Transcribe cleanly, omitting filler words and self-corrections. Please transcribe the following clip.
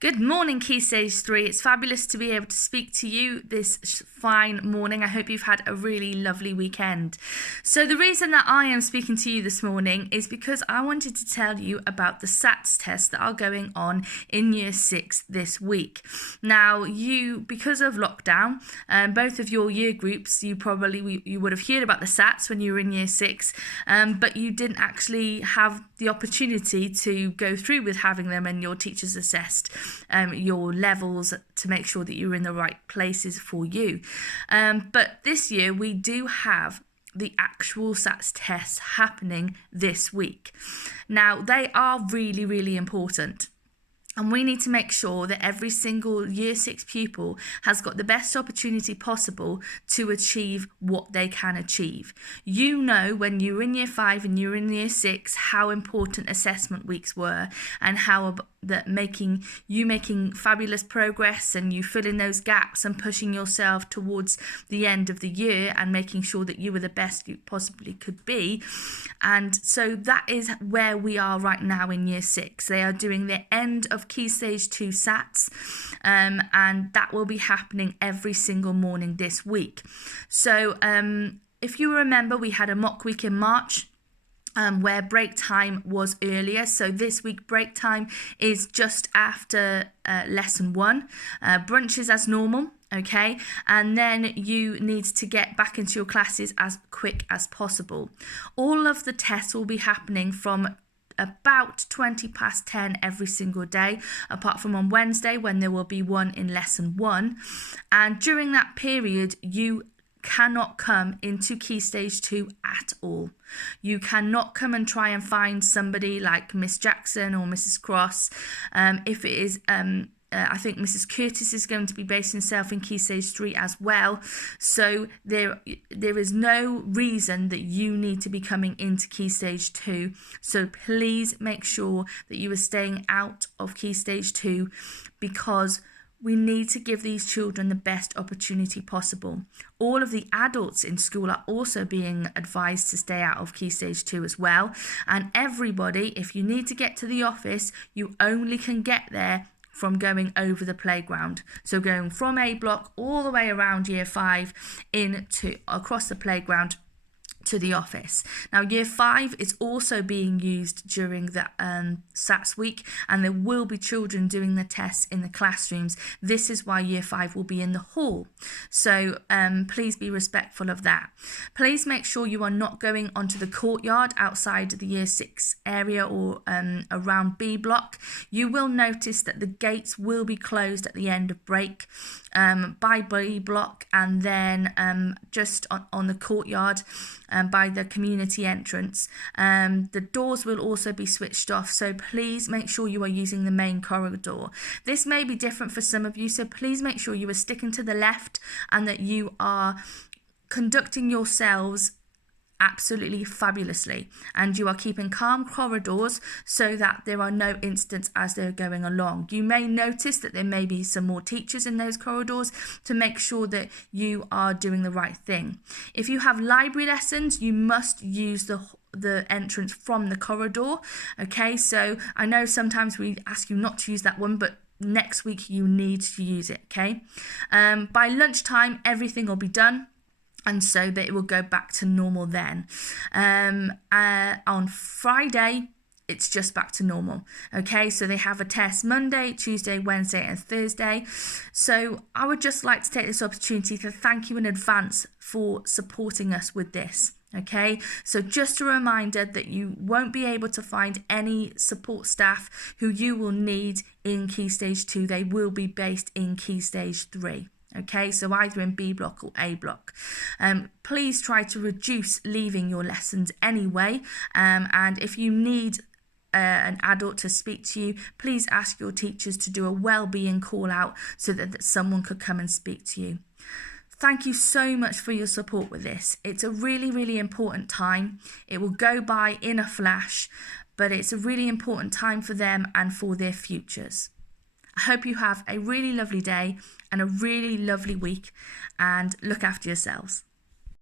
Good morning, Key Stage 3. It's fabulous to be able to speak to you this fine morning. I hope you've had a really lovely weekend. So the reason that I am speaking to you this morning is because I wanted to tell you about the SATs tests that are going on in Year 6 this week. Now, because of lockdown, both of your year groups, you would have heard about the SATs when you were in Year 6, but you didn't actually have the opportunity to go through with having them, and your teachers assessed your levels to make sure that you're in the right places for you. But this year we do have the actual SATs tests happening this week. Now, they are really, really important. And we need to make sure that every single Year 6 pupil has got the best opportunity possible to achieve what they can achieve. You know, when you were in Year 5 and you were in Year 6, how important assessment weeks were, and how making fabulous progress and you filling those gaps and pushing yourself towards the end of the year and making sure that you were the best you possibly could be. And so that is where we are right now in Year 6. They are doing the end of Key Stage 2 SATs, and that will be happening every single morning this week. So if you remember, we had a mock week in March where break time was earlier. So this week break time is just after lesson 1. Brunch is as normal. Okay, and then you need to get back into your classes as quick as possible. All of the tests will be happening from about 10 every single day, apart from on Wednesday when there will be one in lesson 1. And during that period, you cannot come into Key Stage 2 at all. You cannot come and try and find somebody like Miss Jackson or Mrs. Cross. If it is I think Mrs. Curtis is going to be basing herself in Key Stage 3 as well. So there is no reason that you need to be coming into Key Stage 2. So please make sure that you are staying out of Key Stage 2, because we need to give these children the best opportunity possible. All of the adults in school are also being advised to stay out of Key Stage 2 as well. And everybody, if you need to get to the office, you only can get there from going over the playground. So going from A block all the way around Year 5 across the playground to the office. Now, Year 5 is also being used during the SATs week, and there will be children doing the tests in the classrooms. This is why Year 5 will be in the hall. So please be respectful of that. Please make sure you are not going onto the courtyard outside the Year 6 area or around B block. You will notice that the gates will be closed at the end of break by B block, and then just on the courtyard by the community entrance. The doors will also be switched off, so please make sure you are using the main corridor. This may be different for some of you, so please make sure you are sticking to the left and that you are conducting yourselves absolutely fabulously, and you are keeping calm corridors so that there are no incidents as they're going along. You may notice that there may be some more teachers in those corridors to make sure that you are doing the right thing. If you have library lessons, you must use the entrance from the corridor. Okay, so I know sometimes we ask you not to use that one, but next week you need to use it. Okay, by lunchtime everything will be done, and so that it will go back to normal then. On Friday, it's just back to normal. Okay, so they have a test Monday, Tuesday, Wednesday and Thursday. So I would just like to take this opportunity to thank you in advance for supporting us with this. Okay, so just a reminder that you won't be able to find any support staff who you will need in Key Stage 2. They will be based in Key Stage 3. Okay, so either in B block or A block. Please try to reduce leaving your lessons anyway. And if you need an adult to speak to you, please ask your teachers to do a well-being call out so that someone could come and speak to you. Thank you so much for your support with this. It's a really, really important time. It will go by in a flash, but it's a really important time for them and for their futures. I hope you have a really lovely day and a really lovely week, and look after yourselves.